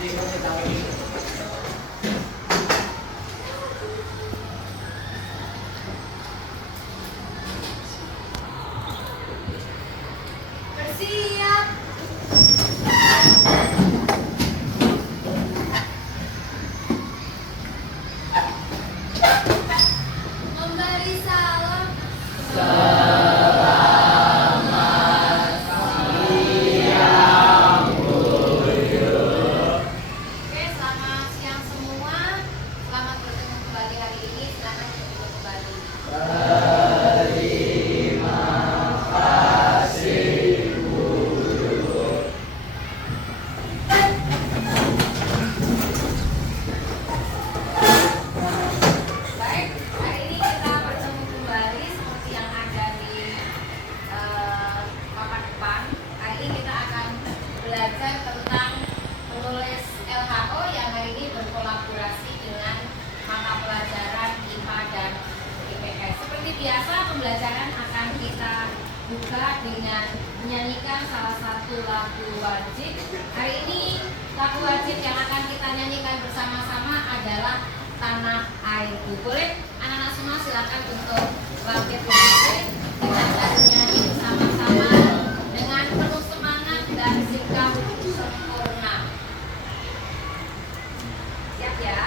Bersiap. Memberi salam. Oke, selamat siang semua. Selamat bertemu kembali hari ini. Silakan duduk kembali. Baik, hari ini kita bertemu kembali seperti yang ada di papan depan. Hari ini kita akan belajar tentang menulis LHO yang hari ini berkolaborasi dengan mata pelajaran IPA dan IPS. Seperti biasa, pembelajaran akan kita buka dengan menyanyikan salah satu lagu wajib. Hari ini lagu wajib yang akan kita nyanyikan bersama-sama adalah Tanah Airku. Boleh anak-anak semua silakan untuk bangkit berdiri. Kita akan nyanyi bersama-sama dengan penuh semangat dan sikap sempurna. Siap ya?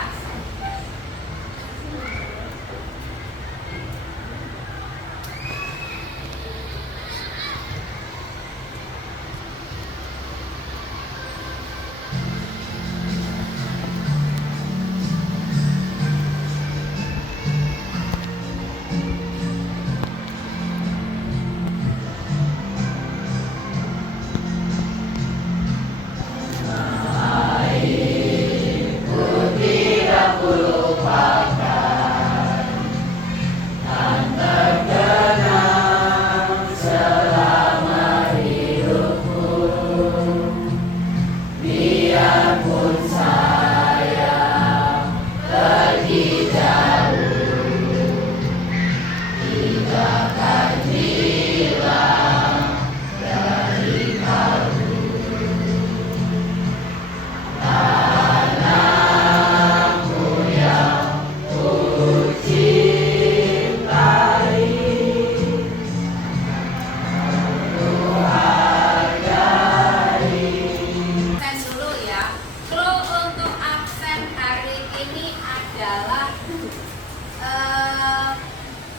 Absen dulu ya. Clue untuk absen hari ini adalah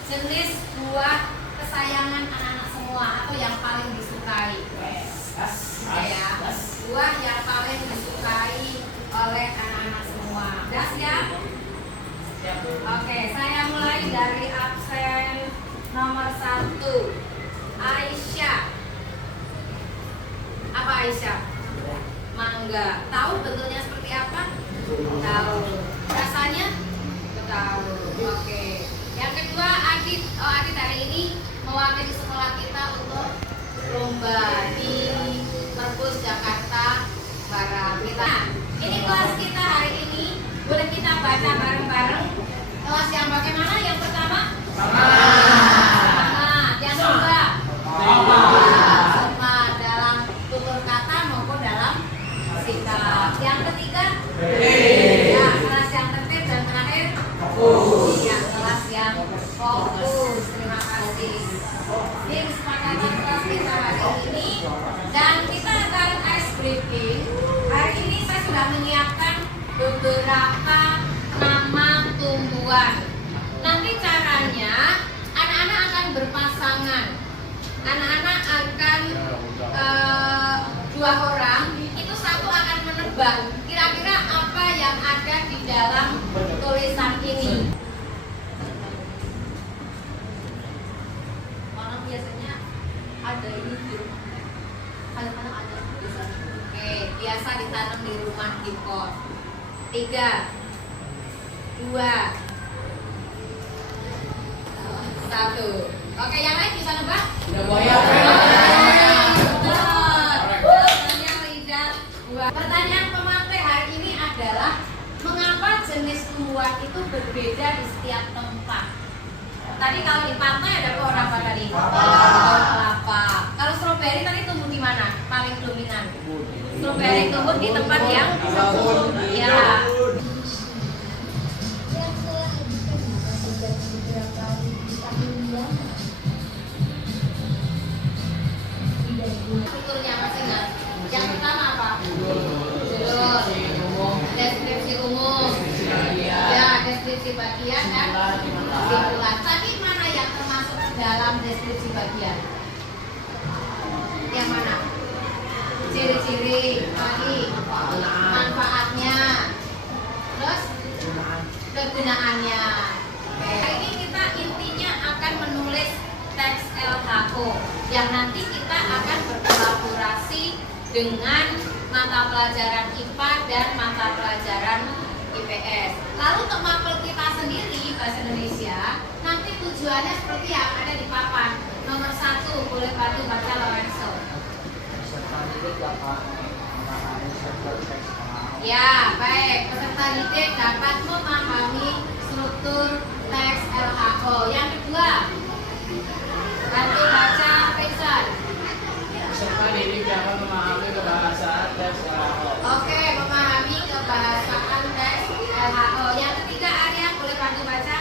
jenis buah kesayangan anak-anak semua atau yang paling disukai. Oke ya, buah yang paling disukai oleh anak-anak semua. Udah siap? Oke, saya mulai dari absen nomor 1. Aisyah. Apa Aisyah? Mangga. Tahu bentuknya seperti apa? Tahu. Rasanya? Tahu. Oke. Yang kedua, Adit. Oh, Adit hari ini mewakili sekolah kita untuk lomba di Perpus Jakarta Barat. Ini kelas kita hari ini. Boleh kita baca bareng-bareng. Kelas yang bagaimana? Yang pertama? Semangat. Yang kedua? Semangat dalam tutur kata maupun dalam sikap. Yang ketiga? Ya, kelas yang tertib. Dan terakhir? Ya, kelas yang fokus. Terima kasih. Ini kesepakatan kelas kita hari ini. Dan kita akan ice breaking. Hari ini saya sudah menyiapkan beberapa nama tumbuhan. Nanti caranya anak-anak akan berpasangan. Anak-anak akan 2 orang, itu satu akan menebak kira-kira apa yang ada di dalam tulisan ini. Orang biasanya ada ini di rumah. Kadang-kadang ada tulisan. Oke, biasa ditanam di rumah di pot. 3, 2, 1. Oke, yang lain bisa nebak? Pertanyaan pemateri hari ini adalah mengapa jenis tumbuhan itu berbeda di setiap tempat? Tadi kalau di pantai ada pohon apa tadi? Pohon kelapa. Kalau stroberi tadi tumbuh di mana? Paling dominan? Di Stroberi tumbuh di tempat yang ya. Strukturnya masih ingat? Yang pertama apa? Judul, deskripsi umum, ya deskripsi bagian dan kesimpulan. Tapi mana yang termasuk dalam deskripsi bagian? Yang mana? Ciri-ciri, manfaatnya, terus kegunaannya. Oke. Ini kita intinya akan menulis teks LHO yang nanti kita akan berkolaborasi dengan mata pelajaran IPA dan mata pelajaran IPS. Lalu untuk mapel kita sendiri bahasa Indonesia, nanti tujuannya seperti yang ada di papan. Nomor 1, boleh bantu baca Lorenzo. Ya, baik. Peserta didik dapat memahami struktur teks LHO. Yang kedua, bantu baca Vincent. Peserta didik dapat memahami kebahasaan teks LHO. Oke, memahami kebahasaan teks LHO. Yang ketiga, Arya, boleh bantu baca?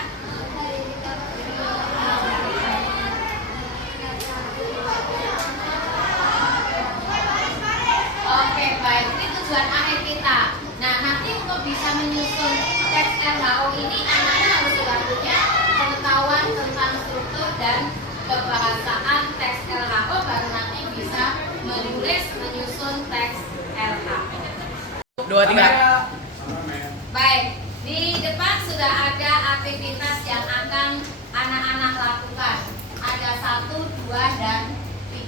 Oke, baik. Ini tujuan akhir kita. Nah, nanti untuk bisa menyusun teks LHO ini, anak-anak harus sudah punya pengetahuan tentang struktur dan kebahasaan teks LHO, baru nanti bisa menyusun teks LHO. 2, 3. Baik, di depan sudah ada aktivitas yang akan anak-anak lakukan. Ada 1, 2, dan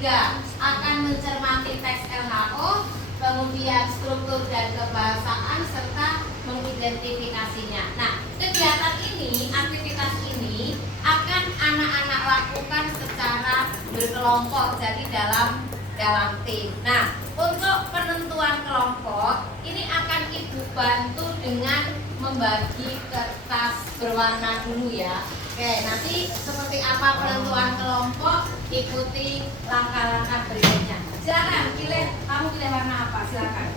3. Akan mencermati teks LHO, kemudian struktur dan kebahasaan, serta mengidentifikasinya. Nah, kegiatan ini, aktivitas ini akan anak-anak lakukan secara berkelompok, jadi dalam tim. Nah, untuk penentuan kelompok ini akan Ibu bantu dengan membagi kertas berwarna dulu ya. Oke, nanti seperti apa penentuan kelompok, ikuti langkah-langkah berikutnya. Silakan pilih, kamu pilih warna apa? Silakan.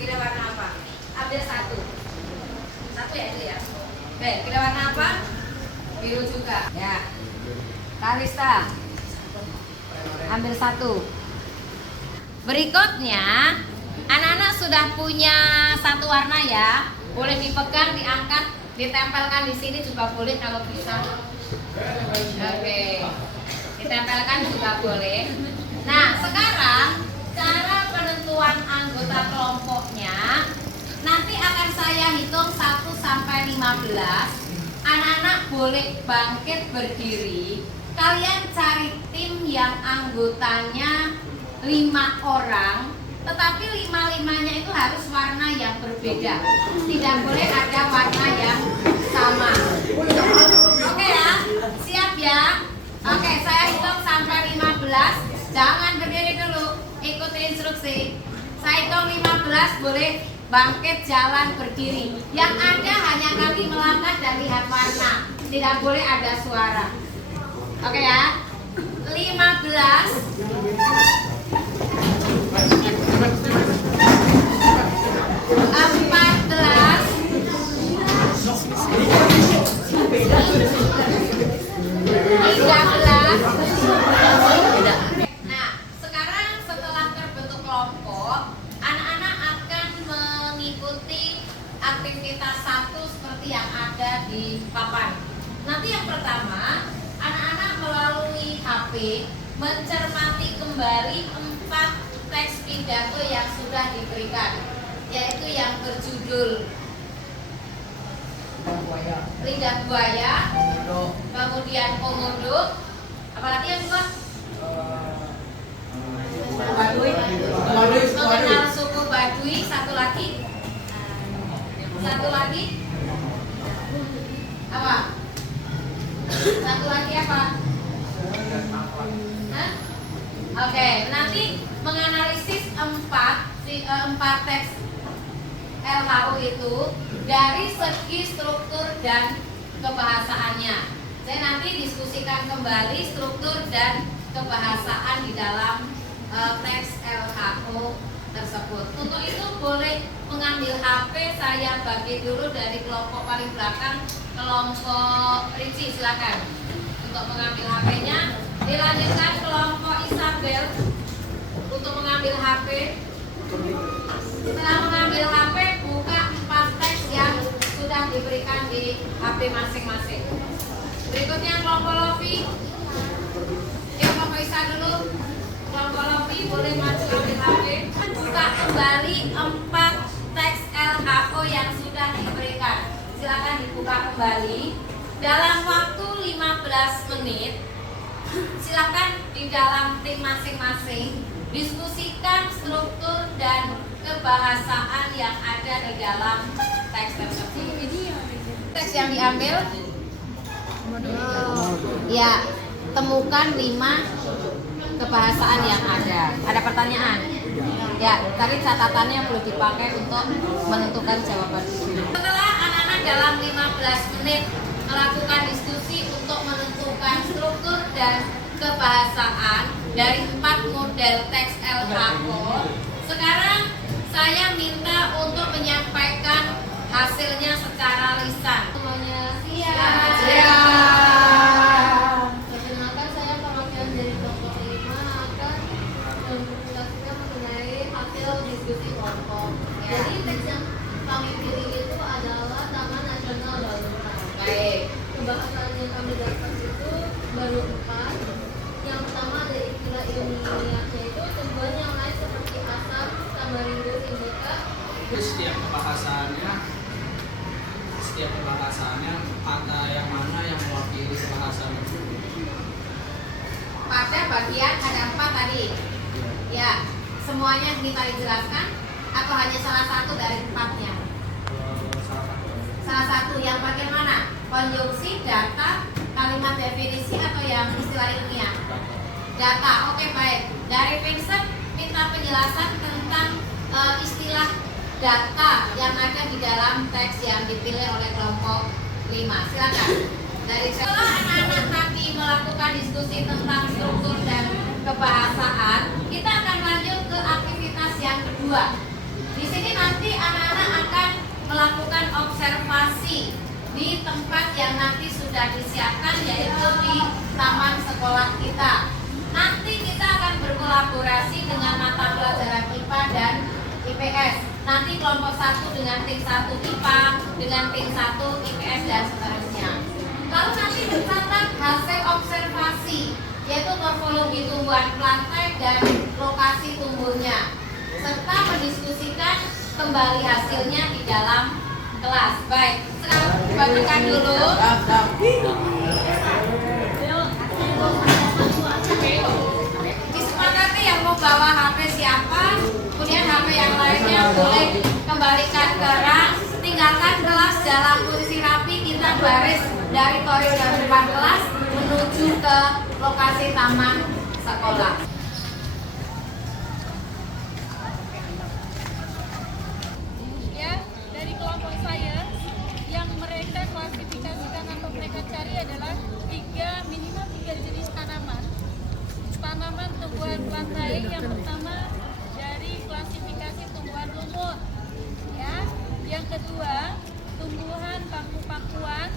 Pilih warna apa? Ambil satu ya itu ya. Oke, pilih warna apa? Biru juga. Ya. Karista, ambil satu. Berikutnya, anak-anak sudah punya satu warna ya. Boleh dipegang, diangkat, ditempelkan di sini juga boleh kalau bisa. Oke, ditempelkan juga boleh. Nah, sekarang cara penentuan anggota kelompoknya nanti akan saya hitung 1 sampai 15. Anak-anak boleh bangkit berdiri. Kalian cari tim yang anggotanya 5 orang, tetapi 5-5-nya itu harus warna yang berbeda. Tidak boleh ada warna yang sama. Oke ya, siap ya. Oke, saya hitung sampai 15. Jangan berdiri dulu, ikuti instruksi. Saya hitung 15, boleh bangkit, jalan, berdiri. Yang ada hanya kaki melangkah dan lihat warna. Tidak boleh ada suara. Oke ya, 15. 13. Nah, sekarang setelah terbentuk kelompok, anak-anak akan mengikuti aktivitas 1 seperti yang ada di papan. Nanti yang pertama, anak-anak melalui HP mencermati kembali 4 teks pidato yang sudah diberikan, yaitu yang berjudul Lidah Buaya, kemudian Komodo, apalagi yang kedua? Mengenal suku Baduy, satu lagi apa? Satu lagi apa? Hah? Oke, nanti menganalisis 4 teks LHO itu dari segi struktur dan kebahasaannya. Saya nanti diskusikan kembali struktur dan kebahasaan di dalam teks LHO tersebut. Untuk itu boleh mengambil HP, saya bagi dulu dari kelompok paling belakang, kelompok Ricci, silakan. Untuk mengambil HP-nya, dilanjutkan kelompok Isabel untuk mengambil HP. Setelah mengambil HP, buka 4 teks yang sudah diberikan di HP masing-masing. Berikutnya kelompok Lofi. Kelompok Isa dulu. Kelompok Lofi boleh maju ambil HP. Buka kembali 4 teks LHO yang sudah diberikan. Silakan dibuka kembali. Dalam waktu 15 menit, silakan di dalam tim masing-masing diskusikan struktur dan kebahasaan yang ada di dalam teks tersebut. Teks yang diambil, ya, temukan 5 kebahasaan yang ada. Ada pertanyaan? Ya, tadi catatannya perlu dipakai untuk menentukan jawaban. Setelah anak-anak dalam 15 menit melakukan diskusi untuk menentukan struktur dan kebahasaan dari 4 model teks LHO, sekarang saya minta untuk menyampaikan hasilnya secara lisan. Semuanya siap. Perkenalkan, saya perwakilan dari kelompok 5 akan mempresentasikan mengenai hasil diskusi kelompok. Jadi teks yang kami pilih itu adalah Taman Nasional Baluran. Baik. Pembahasan yang kami dapat itu baru 4. Yang pertama ada istilah ilmiahnya, yaitu tumbuhan yang lain seperti asam, tamarindo, indica. Setiap kebahasannya kata yang mana yang mewakili kebahasan itu. Pada bagian ada 4 tadi. Ya, semuanya minta dijelaskan atau hanya salah satu dari 4-nya? Salah satu yang bagian mana? Konjungsi, data, kalimat definisi atau yang istilah ilmiah? Data. Oke, baik. Dari Vincent minta penjelasan tentang istilah data yang ada di dalam teks yang dipilih oleh kelompok 5. Silakan. Dari setelah anak-anak tadi melakukan diskusi tentang struktur dan kebahasaan, kita akan lanjut ke aktivitas yang kedua. Di sini nanti anak-anak akan melakukan observasi di tempat yang nanti sudah disiapkan, yaitu di taman sekolah kita. Nanti kita akan berkolaborasi dengan mata pelajaran IPA dan IPS. Nanti kelompok 1 dengan tim 1 IPA, dengan tim 1 IPS dan seterusnya. Lalu nanti mencatat hasil observasi, yaitu morfologi tumbuhan plantek dan lokasi tumbuhnya, serta mendiskusikan kembali hasilnya di dalam kelas. Baik, sekarang bacakan dulu. Disepakati yang mau bawa HP siapa, kemudian HP yang lainnya boleh kembalikan ke rak, tinggalkan kelas dalam posisi rapi, kita baris dari koridor depan kelas menuju ke lokasi taman sekolah. Ya, dari kelompok saya yang mereka klasifikasikan atau mereka cari adalah minimal tiga jenis tanaman tumbuhan plantae. Yang pertama dari klasifikasi tumbuhan lumut, ya. Yang kedua tumbuhan paku-pakuan.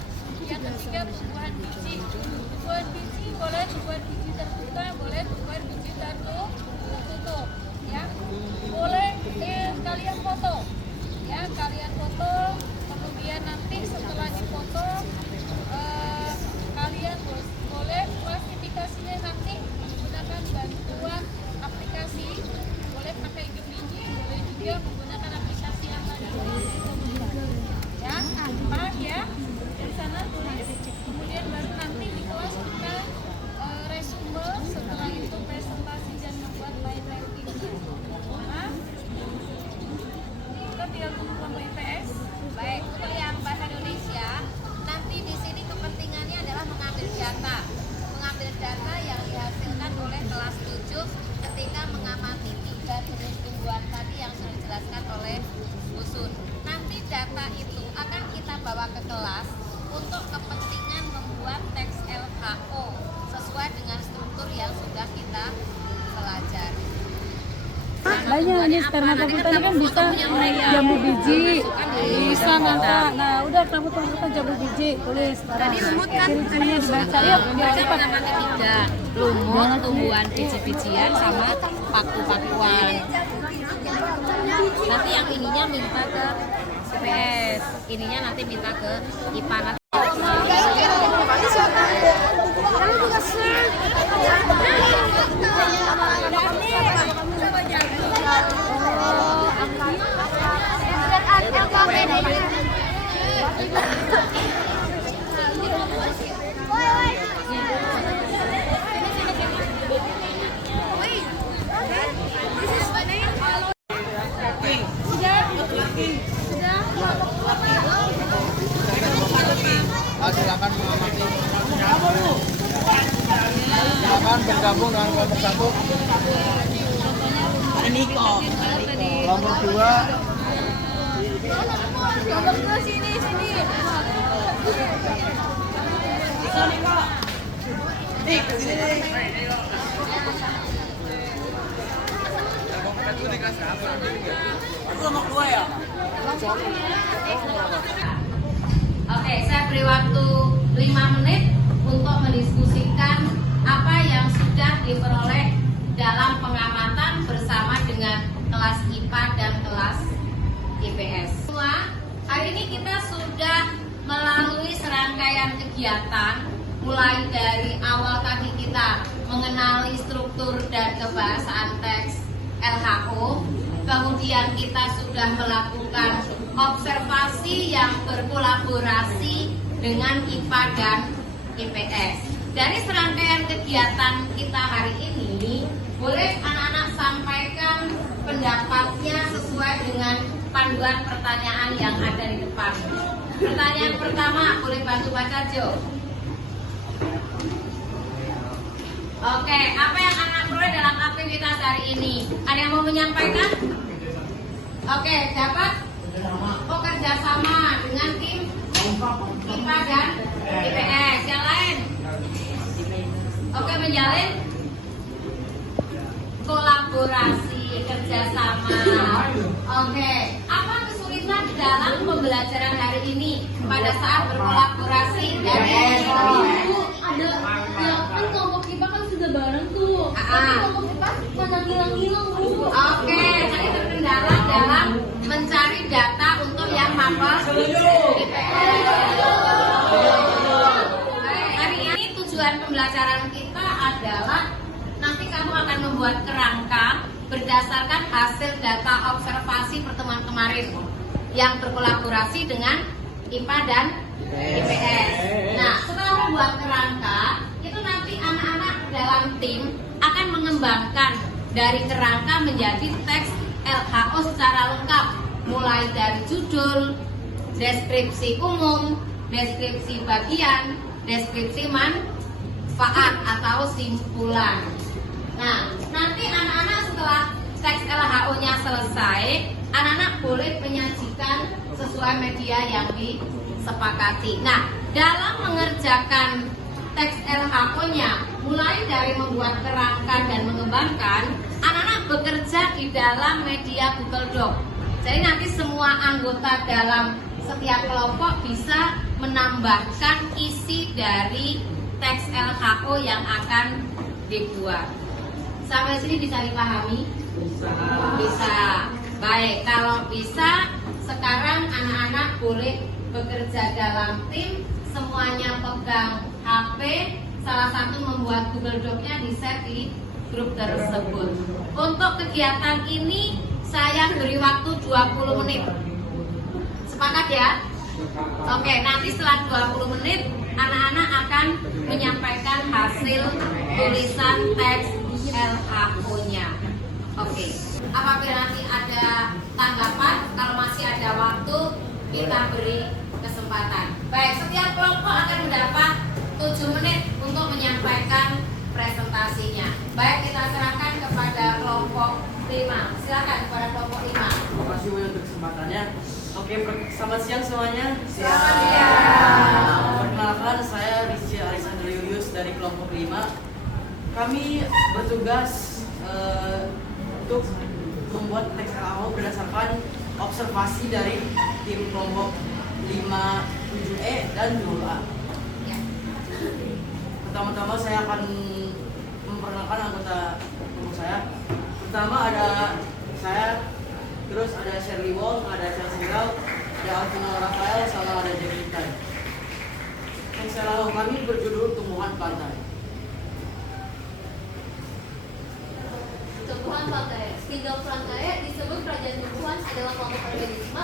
Yang ketiga tumbuhan biji. Tumbuhan biji boleh tumbuhan biji terbuka, boleh tumbuhan biji tertutup, ya. Boleh kalian foto, ya, kalian foto. Kemudian nanti setelah difoto kalian boleh klasifikasinya nanti menggunakan bantuan aplikasi, boleh pakai Gemini, boleh juga menggunakan aplikasi yang tadi, ya. Apa ya, dari sana tulis, kemudian baru nanti di kelas kita resume, setelah itu presentasi dan membuat lain-lain ini. Nah, kita tinggal tunggu kelompok IPS. Baik, untuk yang bahasa Indonesia, nanti di sini kepentingannya adalah mengambil data yang dihasilkan oleh kelas 7 ketika mengamati 3 jenis tumbuhan tadi yang sudah dijelaskan makanya ini Ternata Putra ini kan bisa jambu biji, bisa nata. Nah udah kamu tulis jambu biji, tulis. Tadi lumut kan? Ciri-cirinya dibaca, yuk biar cepat. Tiga, lumut, tumbuhan biji-bijian sama paku-pakuan. Nanti yang ininya minta ke CPS, ininya nanti minta ke IPA nanti. Silakan mengamati. Silakan bergabung dengan kelompok 1. Niko. Kelompok 2. Kelompok 2 sini. Kelompok 2 ya? Oke, saya beri waktu 5 menit untuk mendiskusikan apa yang sudah diperoleh dalam pengamatan bersama dengan kelas IPA dan kelas IPS. Semua, hari ini kita sudah melalui serangkaian kegiatan, mulai dari awal tadi kita mengenali struktur dan kebahasaan teks LHO, kemudian kita sudah melakukan observasi yang berkolaborasi dengan IPA dan IPS. Dari serangkaian kegiatan kita hari ini, boleh anak-anak sampaikan pendapatnya sesuai dengan panduan pertanyaan yang ada di depan. Pertanyaan pertama, boleh bantu baca Jo. Oke, apa yang anak peroleh dalam aktivitas hari ini? Ada yang mau menyampaikan? Oke, dapat bekerja sama dengan tim IPA dan IPS. Yang lain? Oke, menjalin kolaborasi, kerjasama. Oke, apa kesulitan dalam pembelajaran hari ini pada saat berkolaborasi? Dari Ada ya kan kelompok IPA kan sudah bareng tuh. Tapi kelompok IPA mana hilang-hilang Bu. Oke, tadi terkendala dalam mencari data untuk yang mapel IPS. Hari ini tujuan pembelajaran kita adalah nanti kamu akan membuat kerangka berdasarkan hasil data observasi pertemuan kemarin yang berkolaborasi dengan IPA dan IPS. Nah, setelah membuat kerangka, itu nanti anak-anak dalam tim akan mengembangkan dari kerangka menjadi teks LHO secara lengkap, mulai dari judul, deskripsi umum, deskripsi bagian, deskripsi manfaat atau simpulan. Nah, nanti anak-anak setelah teks LHO-nya selesai, anak-anak boleh menyajikan sesuai media yang disepakati. Nah, dalam mengerjakan teks LHO-nya, mulai dari membuat kerangka dan mengembangkan, anak-anak bekerja di dalam media Google Doc. Jadi nanti semua anggota dalam setiap kelompok bisa menambahkan isi dari teks LHO yang akan dibuat. Sampai sini bisa dipahami? Bisa. Baik, kalau bisa, sekarang anak-anak boleh bekerja dalam tim, semuanya pegang HP, salah satu membuat Google Doc-nya di-share di grup tersebut. Untuk kegiatan ini saya beri waktu 20 menit. Sepakat ya? Oke, nanti setelah 20 menit anak-anak akan menyampaikan hasil tulisan teks LHO-nya. Oke. Apabila nanti ada tanggapan, kalau masih ada waktu, kita beri kesempatan. Baik, setiap kelompok akan mendapat 7 menit untuk menyampaikan presentasinya. Baik, kita serahkan kepada kelompok 5. Silakan kepada kelompok 5. Terima kasih Bu untuk kesempatannya. Oke, selamat siang semuanya. Selamat siang. Perkenalkan, saya Rizky Alexander Julius dari kelompok 5. Kami bertugas untuk membuat teks LHO berdasarkan observasi dari tim kelompok 5, 7E dan 2A. Ya. Pertama-tama saya akan memperkenalkan anggota kelompok saya. Pertama ada saya, terus ada Shirley Wong, ada Chelsea Grau, ada Alvino Rafael, sama ada Jackie Tan. Teks LHO kami berjudul Tumbuhan Pantai. Tumbuhan pantai. Spindoplantae disebut kerajaan tumbuhan adalah kelompok organisme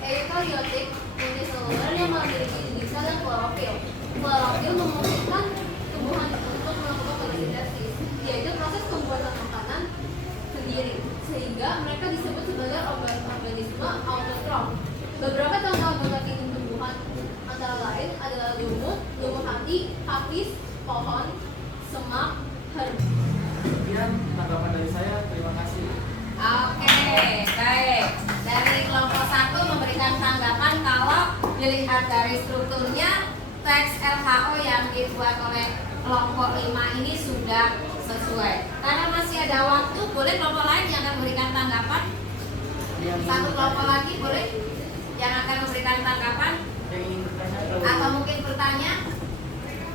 eukariotik uniseluler yang memiliki indika dan klorofil. Klorofil memungkinkan tumbuhan untuk melakukan fotosintesis, yaitu proses pembuatan makanan sendiri, sehingga mereka disebut sebagai organisme autotrof. Beberapa contoh anggota tim tumbuhan antara lain adalah lumut, lumut hati, kapis, pohon, semak, herb. Sekian tanggapan dari saya. Terima kasih. Oke, baik. Dari kelompok 1 memberikan tanggapan kalau dilihat dari strukturnya teks LHO yang dibuat oleh kelompok 5 ini sudah sesuai. Karena masih ada waktu, boleh kelompok lain yang akan memberikan tanggapan? Satu kelompok lagi boleh yang akan memberikan tanggapan? Yang ingin bertanya atau Atau mungkin bertanya?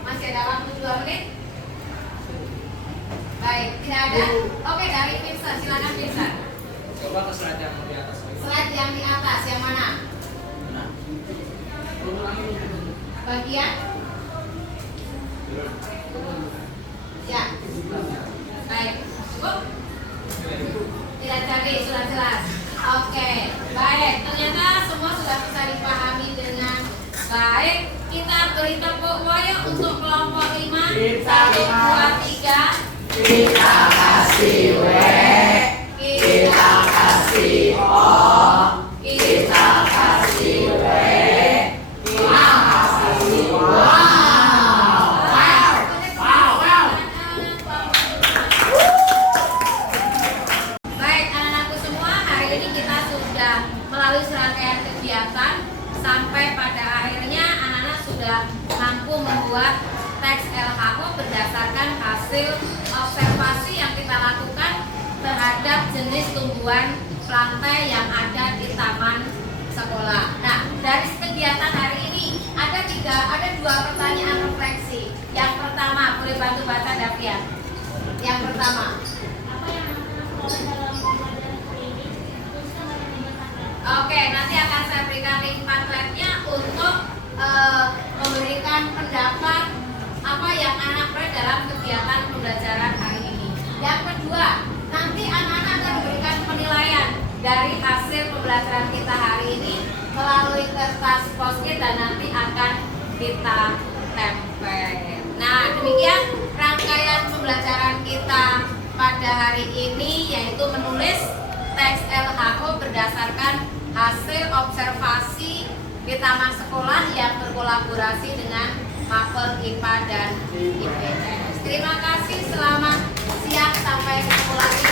Masih ada waktu 2 menit? Baik, tidak ada? Oke, dari Vincent, silakan Vincent. Coba ke slide yang di atas lagi. Slide yang di atas, yang mana? Nah, ulangi dulu. Bagian? Ya. Baik, cukup? Tidak jadi, sudah jelas. Oke, baik. Ternyata semua sudah bisa dipahami dengan baik. Kita beri tepuk goyang untuk kelompok 5. 1, 2, 3. Kita kasih W, kita kasih O, kita kasih W, kita kasih Baik, anak-anakku semua, hari ini kita sudah melalui serangkaian kegiatan sampai pada akhirnya anak-anak sudah mampu membuat teks LHO berdasarkan hasil observasi yang kita lakukan terhadap jenis tumbuhan plantae yang ada di taman sekolah. Nah, dari kegiatan hari ini ada 2 pertanyaan refleksi. Yang pertama, boleh bantu baca Davian. Yang pertama, oke, nanti akan saya berikan link Padletnya untuk memberikan pendapat apa yang anak peroleh dalam kegiatan pembelajaran hari ini. Yang kedua, nanti anak-anak akan memberikan penilaian dari hasil pembelajaran kita hari ini melalui kertas post-it dan nanti akan kita tempel. Nah, demikian rangkaian pembelajaran kita pada hari ini, yaitu menulis teks LHO berdasarkan hasil observasi di taman sekolah yang berkolaborasi dengan Mapel IPA dan IPS. Terima kasih, selamat siang, sampai ketemu lagi.